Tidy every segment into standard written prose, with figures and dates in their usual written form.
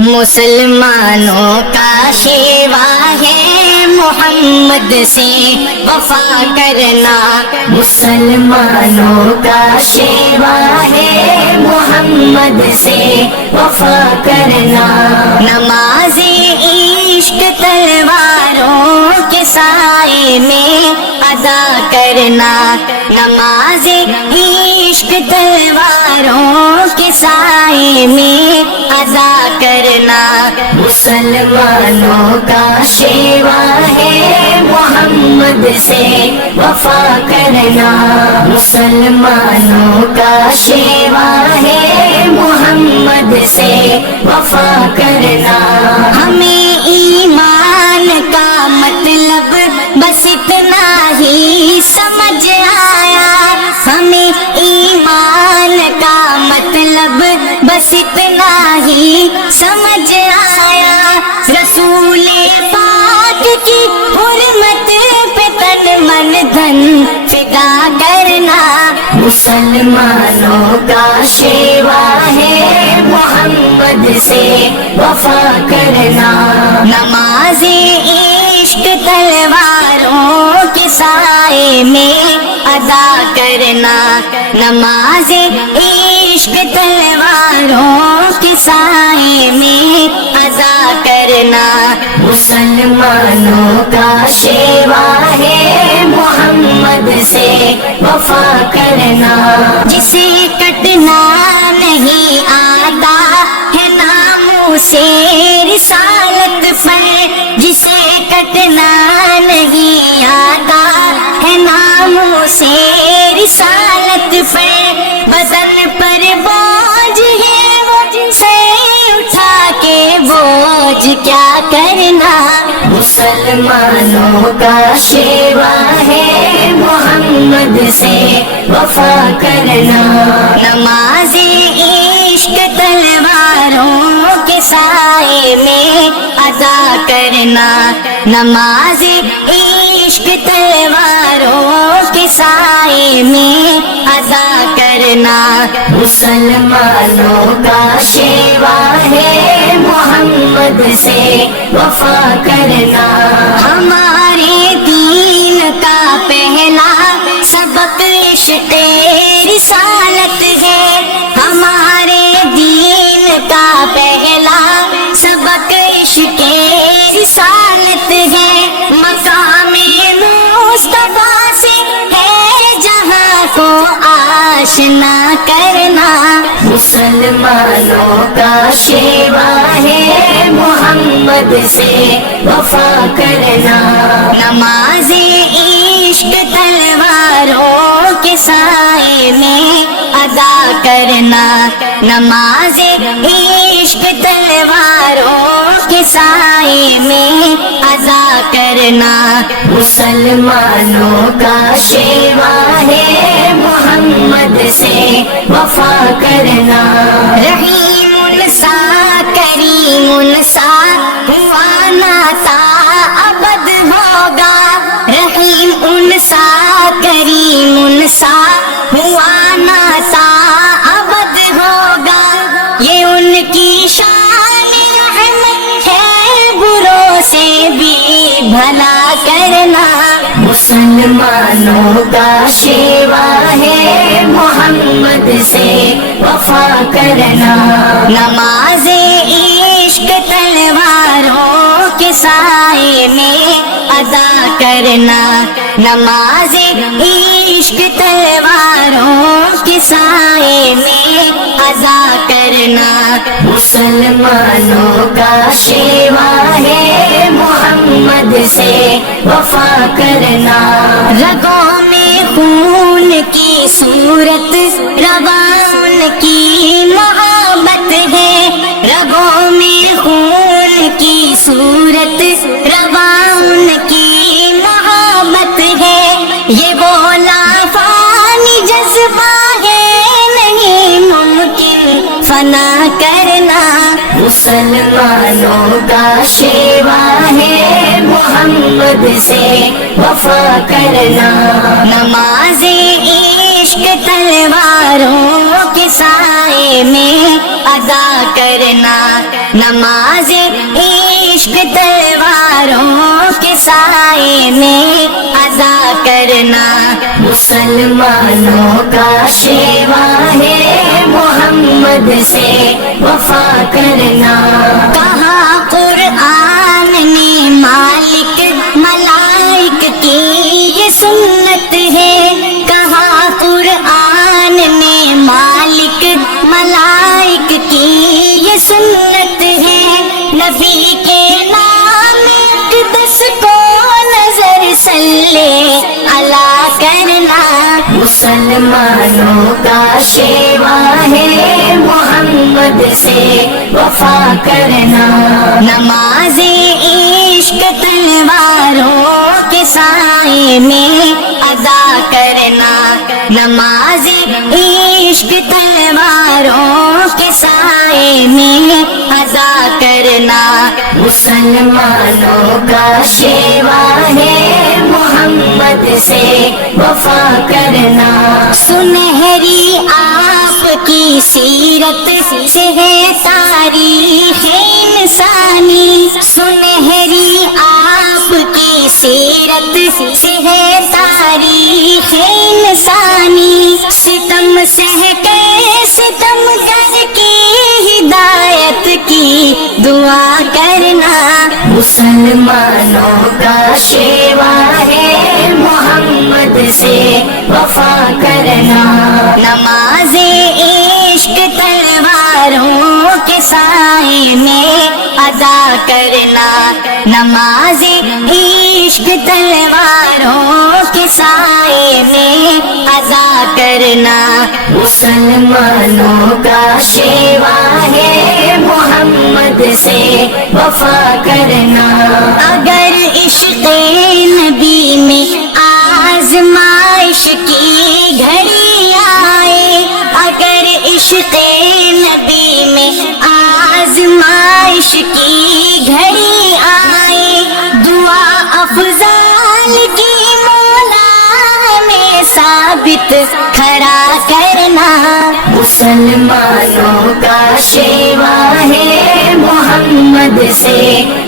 مسلمانوں کا شیوا ہے محمد سے وفا کرنا، مسلمانوں کا شیوا ہے محمد سے وفا کرنا، نماز عشق تلواروں کے سائے میں ادا کرنا، نماز عشق تلواروں کے سائے میں ادا کرنا، مسلمانوں کا شیوا ہے محمد سے وفا کرنا، مسلمانوں کا شیوا ہے محمد سے وفا کرنا، ہمیں ایمان کا مطلب بس اتنا ہی سمجھ آیا، ہمیں ایمان کا مطلب بس اتنا ہی سمجھ آیا، رسول پاک کی حرمت پہ تن من دھن فدا کرنا، مسلمانوں کا شیوا ہے محمد سے وفا کرنا، نماز عشق تلواروں کے سائے میں ادا کرنا، نماز عشق تلواروں کے سائے میں ادا کرنا، مسلمانوں کا شیوا ہے محمد سے وفا کرنا، جسے کٹنا نہیں آتا ہے ناموں سے رسالت پر، جسے کٹنا نہیں آتا ہے ناموں سے رسالت پر، بدن پر بوجھ ہے وہ سے اٹھا کے بوجھ کیا کرنا، مسلمانوں کا شیوا ہے محمد سے وفا کرنا، نماز عشق تلواروں کے سائے میں ادا کرنا، نماز عشق تلواروں کے سائے میں ادا کرنا، مسلمانوں کا شیوا ہے محمد سے وفا کرنا، ہمارے دین کا پہلا سبق عشق رسالت ہے، ہمارے دین کا پہلا سبق عشق رسالت ہے، مقام مصطفیٰ سے ہے جہاں کو آشنا کرنا، مسلمانوں کا شیوا ہے محمد سے وفا کرنا، نماز عشق تلواروں کے سائے میں ادا کرنا، نماز عشق تلواروں کے سائے میں ادا کرنا، مسلمانوں کا شیوا ہے محمد سے وفا کرنا، رحیم سا کریم سا ہوا ناتا ابد ہوگا، رحیم ان سا کریم ان سا ہوا ناتا ابد ہوگا، یہ ان کی شان رحمت ہے بروں سے بھی بھلا کرنا، مسلمانوں کا شیوا ہے محمد سے وفا کرنا، نماز عشق تلواروں کے سائے میں ادا کرنا، نماز عشق تلواروں کے سائے میں ادا کرنا، مسلمانوں کا شیوا ہے محمد سے وفا کرنا، رگوں میں خون کی صورت روان کی محبت ہے، رگوں میں خون کی صورت روان کی محبت ہے، یہ وہ لافانی جذبہ ہے نہیں ممکن فنا کرنا، مسلمانوں کا شیوا ہے محمد سے وفا کرنا، نماز عشق تلواروں کے سائے میں ادا کرنا، نماز عشق تلواروں کے سائے میں ادا کرنا مسلمانوں کا شیوا ہے محمد سے وفا کرنا کہا قرآن نے مالک ملائک کی یہ سنت ہے کہا قرآن نے مالک ملائک کی یہ سنت ہے نبی کے نام اقدس کو نظر صلی اللہ کرنا مسلمانوں کا شیوا ہے محمد سے وفا کرنا نماز عشق تلواروں کے سائے میں ادا کرنا نماز عشق تلواروں کے سائے میں ادا کرنا مسلمانوں کا شیوا ہے محمد سے وفا کرنا سنہری آپ کی سیرت سے ہے تاریخ انسانی سنہری آپ کی سیرت سے ہے تاریخ انسانی ستم سہ کے ستم گر کی ہدایت کی دعا کرنا مسلمانوں کا شیوا ہے محمد سے وفا کرنا نماز عشق تلواروں کے سائے میں ادا کرنا نماز عشق تلواروں کے سائے میں ادا کرنا مسلمانوں کا شیوا ہے محمد سے وفا کرنا اگر عشق نبی میں آزمائش کی گھڑی آئے اگر عشق نبی میں آزمائش کی گھڑی آئے دعا افضال کی مولا میں ثابت کھڑا کرنا مسلمانوں کا شیوا ہے محمد سے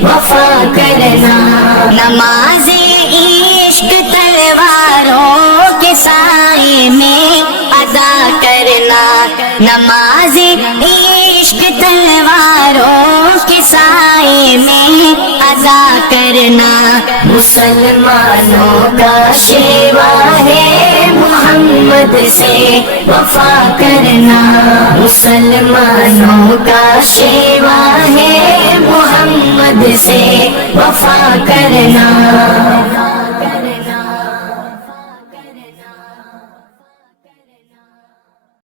وفا کرنا نماز عشق تلواروں کے سائے میں ادا کرنا نماز عشق تلواروں کے سائے میں ادا کرنا مسلمانوں کا شیوا ہے محمد سے وفا کرنا مسلمانوں کا شیوا ہے محمد سے وفا کرنا